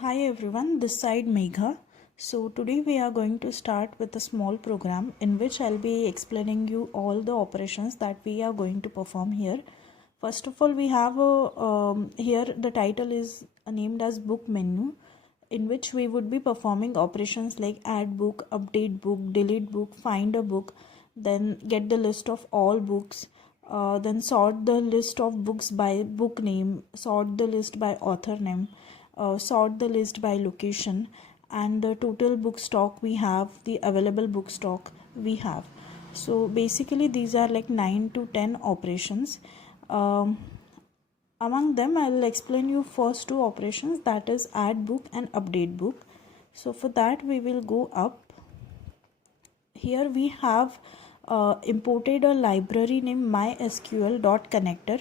Hi everyone, this side Megha. So today we are going to start with a small program in which I'll be explaining you all the operations that we are going to perform here. First of all, we have here the title is named as book menu, in which we would be performing operations like add book, update book, delete book, find a book, then get the list of all books, then sort the list of books by book name, sort the list by author name, sort the list by location, and the total book stock we have, the available book stock we have. So basically these are like 9 to 10 operations. Among them I'll explain you first two operations, that is add book and update book. So for that we will go up. Here we have imported a library named mysql.connector,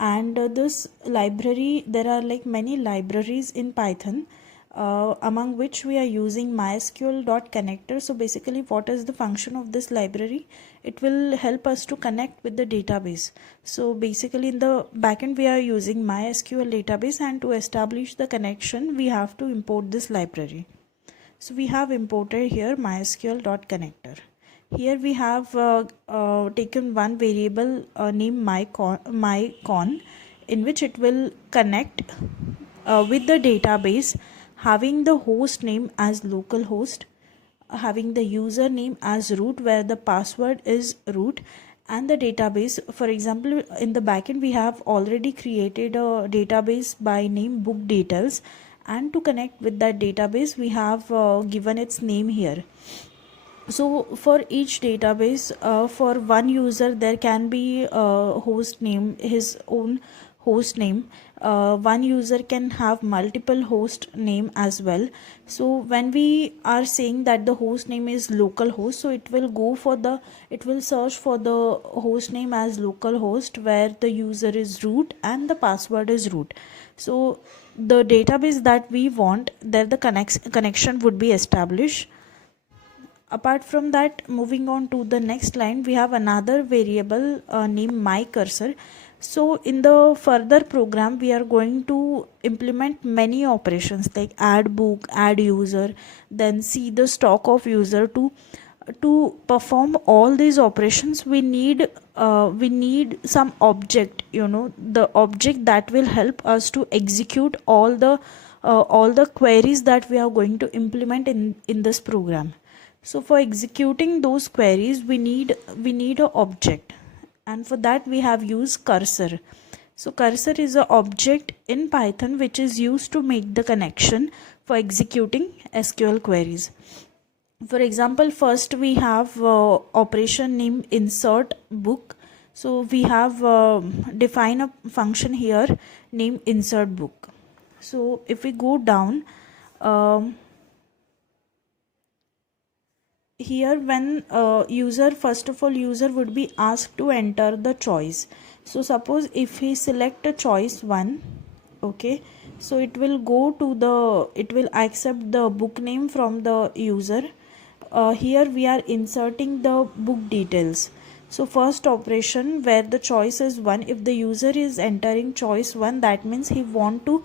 and this library, there are like many libraries in Python, among which we are using mysql.connector. So basically what is the function of this library? It will help us to connect with the database. So basically in the backend we are using mysql database, and to establish the connection we have to import this library. So we have imported here mysql.connector. Here we have taken one variable named mycon, in which it will connect with the database, having the host name as localhost, having the username as root where the password is root, and the database. For example, in the backend we have already created a database by name book details, and to connect with that database we have given its name here. So for each database, for one user there can be a host name, his own host name. One user can have multiple host name as well. So when we are saying that the host name is localhost, so it will search for the host name as localhost where the user is root and the password is root. So the database that we want, there the connection would be established. Apart from that, moving on to the next line, we have another variable named myCursor. So in the further program we are going to implement many operations like add book, add user, then see the stock of user. To perform all these operations we need some object, the object that will help us to execute all the queries that we are going to implement in this program. So for executing those queries we need an object, and for that we have used cursor. So cursor is an object in Python which is used to make the connection for executing SQL queries. For example, first we have operation named insert book. So we have define a function here named insert book. So if we go down, here when user, first of all user would be asked to enter the choice. So suppose if he select a choice 1, okay, so it will accept the book name from the user. Here we are inserting the book details. So first operation where the choice is 1, if the user is entering choice 1, that means he want to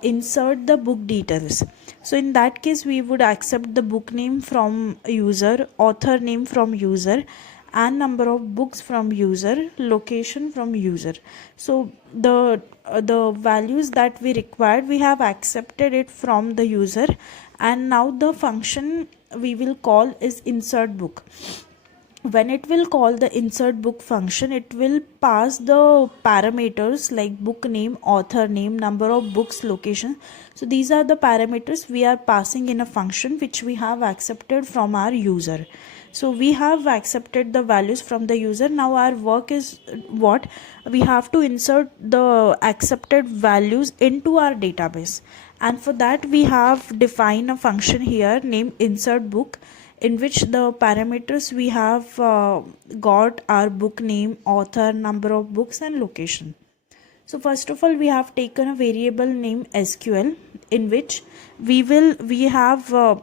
insert the book details. So in that case we would accept the book name from user, author name from user, and number of books from user, location from user. So the values that we required, we have accepted it from the user, and now the function we will call is insert book. When it will call the insert book function, it will pass the parameters like book name, author name, number of books, location. So these are the parameters we are passing in a function which we have accepted from our user. So we have accepted the values from the user. Now our work is what? We have to insert the accepted values into our database, and for that we have defined a function here named insert book, in which the parameters we have got are book name, author, number of books, and location. So first of all we have taken a variable named SQL, in which we have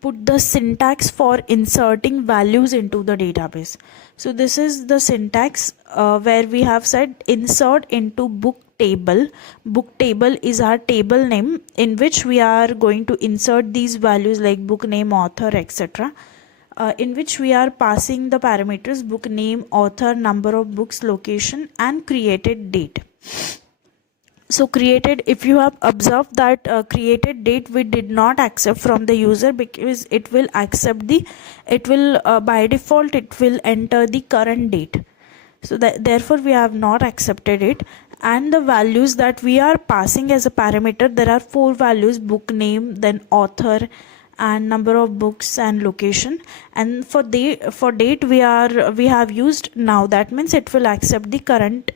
put the syntax for inserting values into the database. So this is the syntax where we have said insert into book table. Book table is our table name in which we are going to insert these values like book name, author, etc. In which we are passing the parameters book name, author, number of books, location, and created date. So created, if you have observed that created date we did not accept from the user, because it will accept the, it will by default it will enter the current date. So that therefore we have not accepted it. And the values that we are passing as a parameter, there are 4 values: book name, then author, and number of books, and location. And for date we have used now. That means it will accept the current,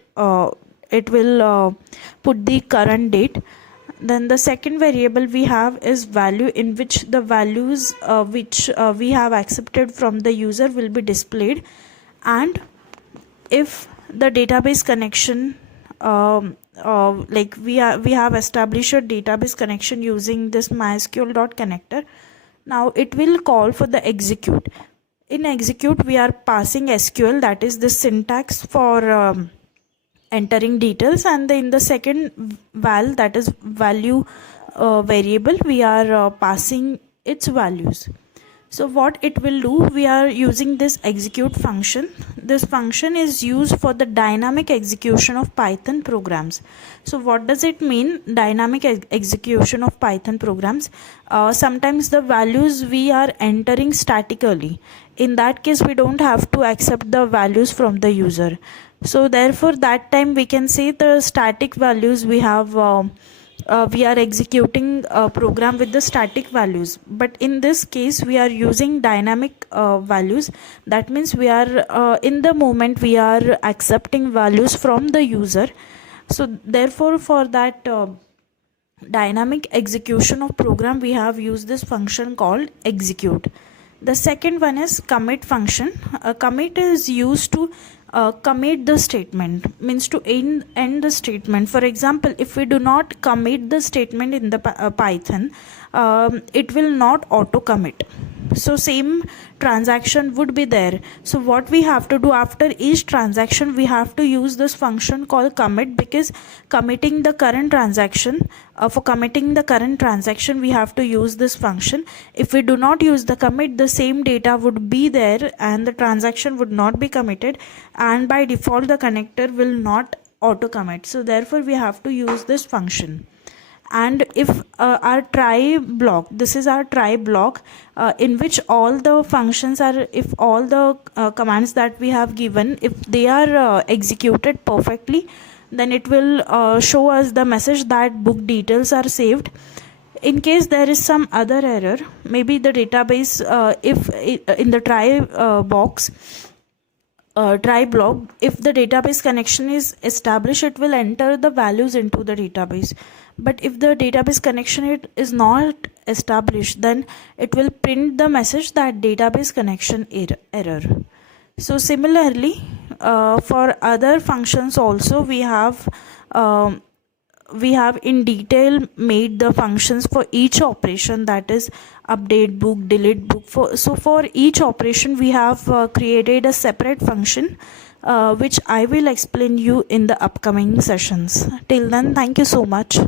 it will put the current date. Then the second variable we have is value, in which the values which we have accepted from the user will be displayed. And if the database connection, like we have established a database connection using this mysql.connector, now it will call for the execute. In execute we are passing SQL, that is the syntax for entering details, and in the second val, that is value variable, we are passing its values. So what it will do, we are using this execute function. This function is used for the dynamic execution of Python programs. So what does it mean, dynamic execution of Python programs? Sometimes the values we are entering statically. In that case we don't have to accept the values from the user. So therefore that time we can say the static values we have, we are executing a program with the static values. But in this case we are using dynamic values. That means we are in the moment we are accepting values from the user. So therefore for that dynamic execution of program we have used this function called execute. The second one is commit function. Commit is used to commit the statement, means to end the statement. For example, if we do not commit the statement in the Python, it will not auto commit. So same transaction would be there. So what we have to do, after each transaction we have to use this function called commit, because committing the current transaction, for committing the current transaction we have to use this function. If we do not use the commit, the same data would be there and the transaction would not be committed, and by default the connector will not auto commit. So therefore we have to use this function. And if our try block, this is our try block, in which all the functions are, if all the commands that we have given, if they are executed perfectly, then it will show us the message that book details are saved. In case there is some other error, maybe the database, if in the try box, try block, if the database connection is established, it will enter the values into the database. But if the database connection is not established, then it will print the message that database connection error. So similarly, for other functions also we have in detail made the functions for each operation, that is update book, delete book. So for each operation we have created a separate function, which I will explain you in the upcoming sessions. Till then, thank you so much.